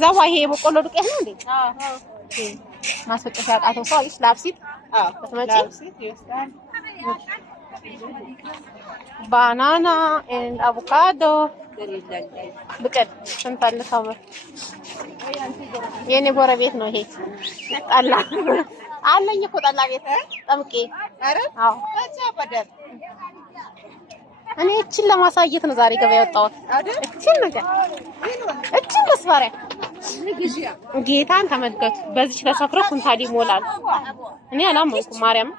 ዘዋ ይሄ በቆሎ ዱቄት ነው እንዴ? አዎ ማስፈጨት ያቃተው ሰው አይሽ ላፕሲት ላፕሲት ይወስዳል። ባናና ኤንድ አቮካዶ ብቅል ስንፈልገው የኔ ጎረቤት ነው ይሄ ጠላ አለኝ እኮ ጠላ ቤት ጠምቄ አረ አዎ እኔ እቺን ለማሳየት ነው ዛሬ ገበያ ወጣሁት አይደል? እቺን ነገር እቺን መስፈሪያ ጌታን ተመልከቱ። በዚህ ተሰፍሮ ኩንታል ይሞላል። እኔ አላመንኩም ማርያም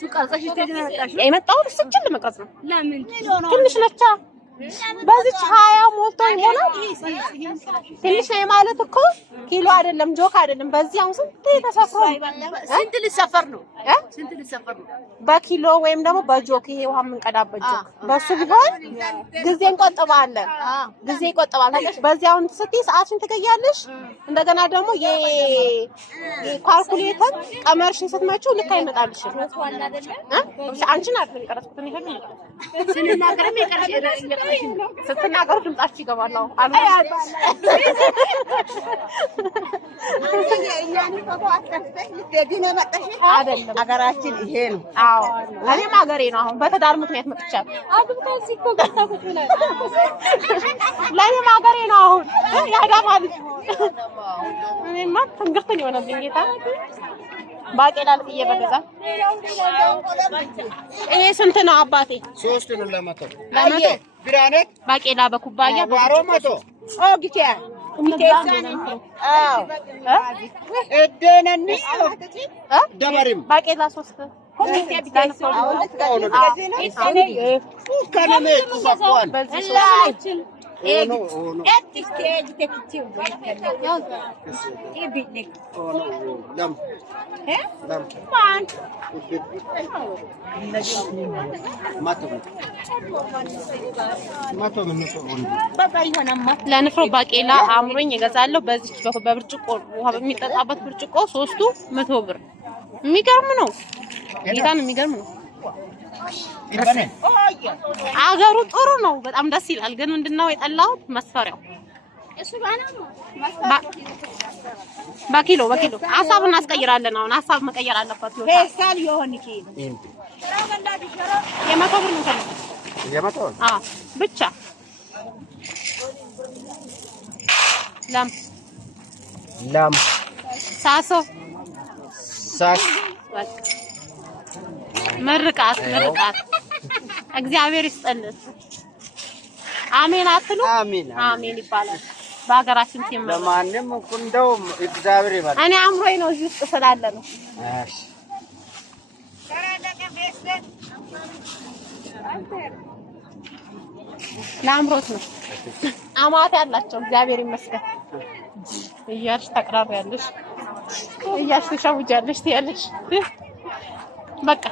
ሱቃዛሽ ተገናጣሽ የመጣው ስጭል ለመቅረጽ ነው። ለምን ትንሽ ነቻ በዚህ 20 ሞልቶ ይሆናል። ትንሽ ነው ማለት እኮ ኪሎ አይደለም ጆክ አይደለም። በዚህ አሁን ስንት ተሰፍሮ ስንት ሊሰፈር ነው? ስንት ሊሰፈር ነው? በኪሎ ወይም ደግሞ በጆክ ይሄ ውሃ የምንቀዳበት ጆክ በሱ ቢሆን ጊዜ እንቆጥባለን። ጊዜ ይቆጥባል። ታውቂያለሽ በዚህ አሁን ስትይ ሰዓትሽን ትገያለሽ። እንደገና ደግሞ የካልኩሌተር ቀመርሽን ስትመጪው ልክ አይመጣልሽም። አንቺን አይደል የቀረጽኩት ነው ይሄን ስንናገርም የቀረሽ ስትናገሩ ድምጻችሁ ይገባል። አይደለም ሀገራችን ይሄ ነው። አዎ እኔም ሀገሬ ነው። አሁን በተዳር ምክንያት መጥቻለሁ። ለእኔም ሀገሬ ነው። አሁን ያዳማል። እኔማ ትንግርተኝ ሆነብኝ ጌታ ባቄላ ልጥዬ በገዛ ይሄ ስንት ነው አባቴ? 3 ነው ለመቶ ግራነት ባቄላ በኩባያ በ400 ኦጊቲያ እደነንስ ደበሪም ባቄላ 3 ኮሚቴ ቢታሰው ከነመ ተሰቋል በዚህ ለንፍሮ ባቄላ አምሮኝ እገዛለሁ። በዚህ በብርጭቆ ውሃ በሚጠጣበት ብርጭቆ 3ቱ 100 ብር። የሚገርም ነው። ጌታን የሚገርም ነው። አገሩ ጥሩ ነው። በጣም ደስ ይላል። ግን ምንድነው የጠላሁት መስፈሪያው በኪሎ ሀሳብ እናስቀይራለን። አሁን ሀሳብ መቀየር አለበት ነው ሄሳል ይሆን ይችላል። የ100 ብር ነው ተለው የ100 ብቻ ላም ሳሶ ምርቃት እግዚአብሔር ይስጥልን። አሜን አትሉ? አሜን ይባላል በሀገራችን ሲም ለማንንም እንደው እግዚአብሔር ይባል። እኔ አምሮኝ ነው እዚህ ውስጥ ስላለ ነው። እሺ ለአምሮት ነው አማት ያላቸው እግዚአብሔር ይመስገን እያልሽ ታቅራሪያለሽ እያልሽ ተሻውጃለሽ ትያለሽ በቃ